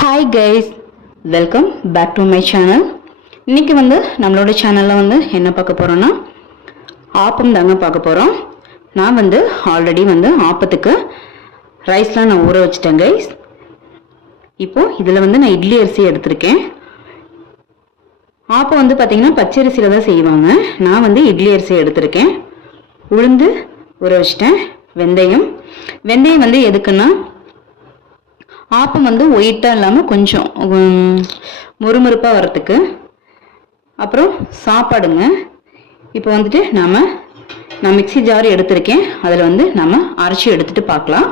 Hi guys welcome back to my channel இன்றைக்கி வந்து நம்மளோட சேனலில் வந்து என்ன பார்க்க போகிறோன்னா ஆப்பம் தாங்க பார்க்க போகிறோம் நான் வந்து ஆல்ரெடி வந்து ஆப்பத்துக்கு ரைஸ்லாம் நான் ஊற வச்சிட்டேன் கைஸ் இப்போது இதில் வந்து நான் இட்லி அரிசி எடுத்திருக்கேன். ஆப்பம் வந்து பார்த்தீங்கன்னா பச்சரிசியில் தான் செய்வாங்க. நான் வந்து இட்லி அரிசி எடுத்திருக்கேன். உளுந்து ஊற வச்சிட்டேன். வெந்தயம். வெந்தயம் வந்து எதுக்குன்னா ஆப்பம் வந்து ஒயிட்டாக இல்லாமல் கொஞ்சம் மொறுமொறுப்பாக வரத்துக்கு அப்புறம் சாப்பாடுங்க. இப்போ வந்துட்டு நாம் நான் மிக்ஸி ஜார் எடுத்திருக்கேன். அதில் வந்து நம்ம அரைச்சி எடுத்துட்டு பார்க்கலாம்.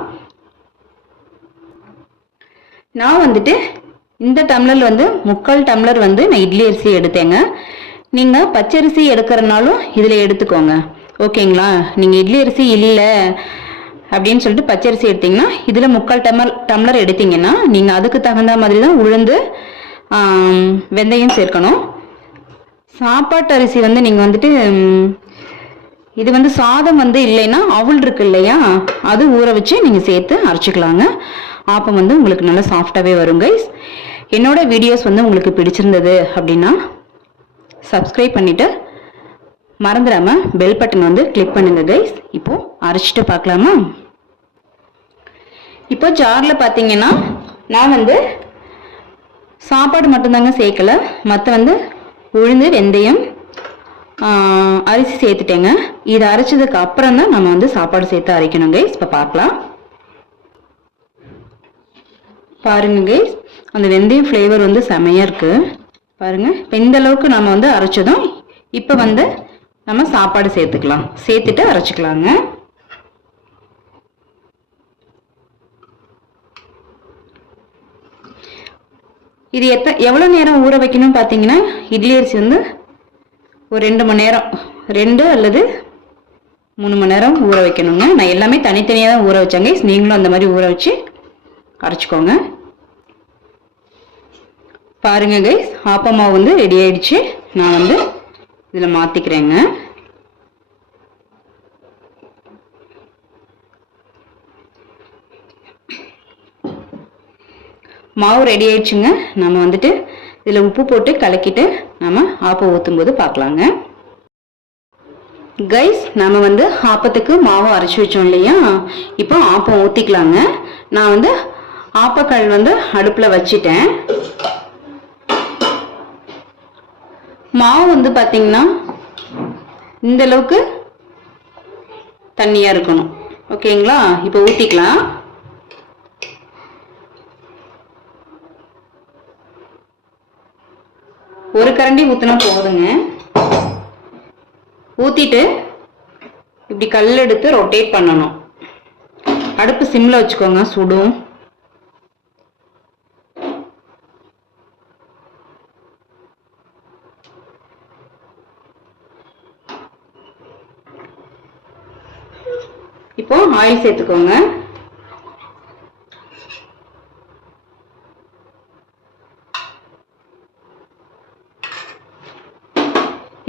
நான் வந்துட்டு இந்த டம்ளர் வந்து முக்கால் டம்ளர் வந்து நான் இட்லி அரிசி எடுத்தேங்க. நீங்கள் பச்சரிசி எடுக்கிறனாலும் இதில் எடுத்துக்கோங்க. ஓகேங்களா? நீங்கள் இட்லி அரிசி இல்லை அப்படின்னு சொல்லிட்டு பச்சரிசி எடுத்தீங்கன்னா இதில் முக்கால் டம்ளர் டம்ளர் எடுத்தீங்கன்னா நீங்கள் அதுக்கு தகுந்த மாதிரி தான் உளுந்து வெந்தயம் சேர்க்கணும். சாப்பாட்டு அரிசி வந்து நீங்கள் வந்துட்டு இது வந்து சாதம் வந்து இல்லைன்னா அவள் இருக்கு இல்லையா அது ஊற வச்சு நீங்கள் சேர்த்து அரைச்சிக்கலாங்க. ஆப்பம் வந்து உங்களுக்கு நல்லா சாஃப்டாகவே வரும் கைஸ் என்னோட வீடியோஸ் வந்து உங்களுக்கு பிடிச்சிருந்தது அப்படின்னா சப்ஸ்கிரைப் பண்ணிவிட்டு மறந்துடாம பெல் பட்டன் வந்து கிளிக் பண்ணுங்க கைஸ் இப்போ அரைச்சிட்டு பார்க்கலாமா? இப்போ ஜாரில் பார்த்தீங்கன்னா நான் வந்து சாப்பாடு மட்டும்தாங்க சேர்க்கல. மற்ற வந்து உளுந்து வெந்தயம் அரிசி சேர்த்துட்டேங்க. இதை அரைச்சதுக்கு அப்புறம் தான் நம்ம வந்து சாப்பாடு சேர்த்து அரைக்கணும் கைஸ் இப்போ பார்க்கலாம். பாருங்க கைஸ் அந்த வெந்தயம் ஃப்ளேவர் வந்து செமையாக இருக்குது பாருங்க. இப்போ இந்த அளவுக்கு நம்ம வந்து அரைச்சதும் இப்போ வந்து நம்ம சாப்பாடு சேர்த்துக்கலாம். சேர்த்துட்டு அரைச்சிக்கலாங்க. இது எத்த எவ்வளோ நேரம் ஊற வைக்கணும் பார்த்தீங்கன்னா இட்லி அரிசி வந்து ஒரு ரெண்டு மணி நேரம். ரெண்டு அல்லது மூணு மணி நேரம் ஊற வைக்கணுங்க. நான் எல்லாமே தனித்தனியாக தான் ஊற வச்சாங்க நீங்களும் அந்த மாதிரி ஊற வச்சு அரைச்சிக்கோங்க. பாருங்க கைஸ் ஆப்பமாவு வந்து ரெடி ஆயிடுச்சு. நான் வந்து இதில் மாற்றிக்கிறேங்க மாவு ரெடி ஆயிடுச்சுங்க. நம்ம வந்துட்டு இதில் உப்பு போட்டு கலக்கிட்டு நம்ம ஆப்பம் ஊற்றும் போது பார்க்கலாங்க. கைஸ் நம்ம வந்து ஆப்பத்துக்கு மாவு அரைச்சி வச்சோம் இல்லையா? இப்போ ஆப்பம் ஊற்றிக்கலாங்க நான் வந்து ஆப்பக்கல் வந்து அடுப்பில் வச்சிட்டேன். மாவு வந்து பார்த்தீங்கன்னா இந்த அளவுக்கு தண்ணியாக இருக்கணும். ஓகேங்களா? இப்போ ஊற்றிக்கலாம் ஒரு கரண்டி ஊற்றினா போதுங்க. ஊற்றிட்டு இப்படி கல் எடுத்து ரொட்டேட் பண்ணணும். அடுப்பு சிம்மில் வச்சுக்கோங்க சுடும். இப்போ ஆயில் சேர்த்துக்கோங்க.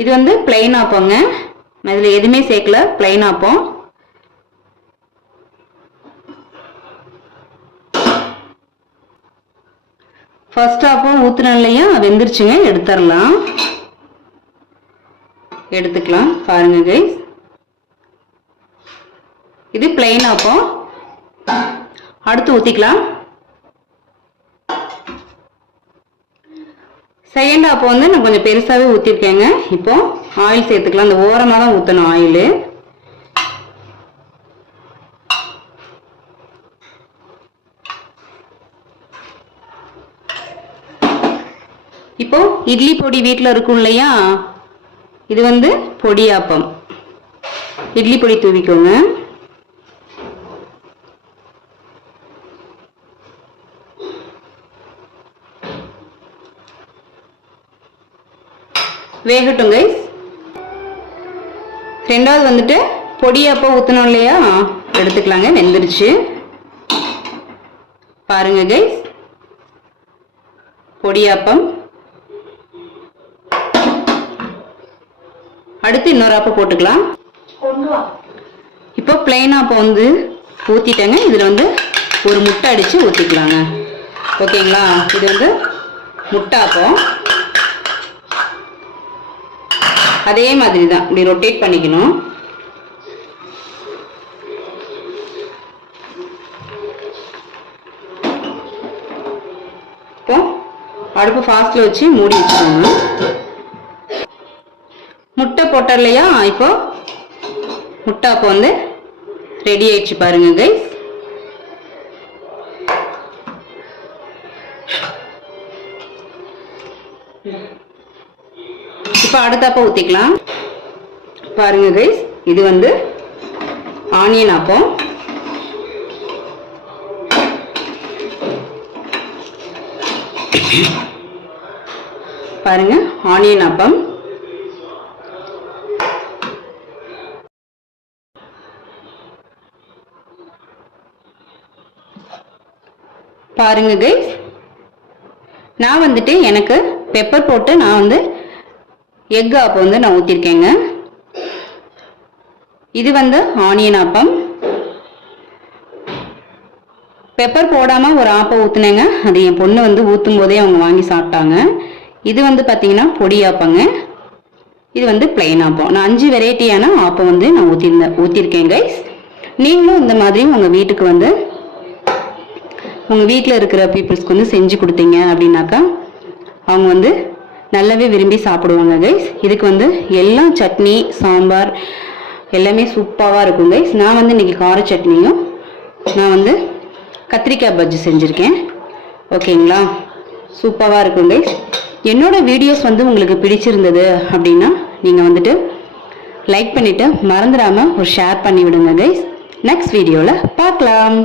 இது வந்து பிளைன் ஆப்பங்க. நான் இதில் எதுவுமே சேர்க்கல பிளைன் ஆப்போம். ஃபர்ஸ்ட் ஆப்பம் ஊற்றுனாலையும் வெந்துருச்சுங்க எடுத்துடலாம். எடுத்துக்கலாம் பாருங்க கைஸ் இது பிளைன் ஆப்பம். அடுத்து ஊற்றிக்கலாம் செகண்ட் ஆப்போ வந்து நான் கொஞ்சம் பெருசாகவே ஊற்றிருக்கேங்க இப்போ ஆயில் சேர்த்துக்கலாம். அந்த ஓரமாக தான் ஊற்றணும் ஆயிலு. இப்போ இட்லி பொடி வீட்டில் இருக்கும் இல்லையா? இது வந்து பொடியாப்பம். இட்லி பொடி தூவிக்கோங்க. வேகட்டும் கைஸ் ரெண்டாவது வந்துட்டு பொடி அப்போ ஊற்றணும் இல்லையா? எடுத்துக்கலாங்க வெந்துருச்சு. பாருங்க கைஸ் பொடியாப்பம் அடுத்து இன்னொரு ஆப்பம் போட்டுக்கலாம். இப்போ பிளெயின் ஆப்பம் வந்து ஊற்றிட்டேங்க இதில் வந்து ஒரு முட்டை அடித்து ஊற்றிக்கலாங்க ஓகேங்களா? இது வந்து முட்டாப்பம் அதே மாதிரி தான் இப்படி ரொட்டேட் பண்ணிக்கணும். இப்போ அடுப்பு ஃபாஸ்ட்டில் வச்சு மூடி வச்சுக்கோங்க. முட்டை போட்டோம் இல்லையா இப்போ முட்டை அப்போ வந்து ரெடி ஆயிடுச்சு பாருங்க கைஸ் இப்போ அடுத்தாப்ப ஊற்றிக்கலாம் பாருங்க கைஸ் இது வந்து ஆனியன் அப்பம் பாருங்க ஆனியன் அப்பம் பாருங்க கைஸ் நான் வந்துட்டு எனக்கு பெப்பர் போட்டு நான் வந்து எக் ஆப்பம் வந்து நான் ஊற்றிருக்கேங்க இது வந்து ஆனியன் ஆப்பம் பெப்பர் போடாமல் ஒரு ஆப்பம் ஊற்றுனேங்க அது என் பொண்ணு வந்து ஊற்றும் போதே அவங்க வாங்கி சாப்பிட்டாங்க. இது வந்து பார்த்தீங்கன்னா பொடி ஆப்பங்க. இது வந்து பிளைன் ஆப்பம். நான் அஞ்சு வெரைட்டியான ஆப்பம் வந்து நான் ஊற்றிருந்தேன் ஊற்றிருக்கேன் கைஸ் நீங்களும் இந்த மாதிரி உங்கள் வீட்டுக்கு வந்து உங்கள் வீட்டில் இருக்கிற பீப்புள்ஸ்க்கு வந்து செஞ்சு கொடுத்தீங்க அப்படின்னாக்கா அவங்க வந்து நல்லாவே விரும்பி சாப்பிடுவாங்க கைஸ் இதுக்கு வந்து எல்லாம் சட்னி சாம்பார் எல்லாமே சூப்பராக இருக்கும் கைஸ் நான் வந்து இன்றைக்கி கார சட்னியும் நான் வந்து கத்திரிக்காய் பஜ்ஜி செஞ்சுருக்கேன். ஓகேங்களா? சூப்பராக இருக்கும் கைஸ் என்னோடய வீடியோஸ் வந்து உங்களுக்கு பிடிச்சிருந்தது அப்படின்னா நீங்கள் வந்துட்டு லைக் பண்ணிவிட்டு மறந்துடாமல் ஒரு ஷேர் பண்ணி விடுங்க கைஸ் நெக்ஸ்ட் வீடியோவில் பார்க்கலாம்.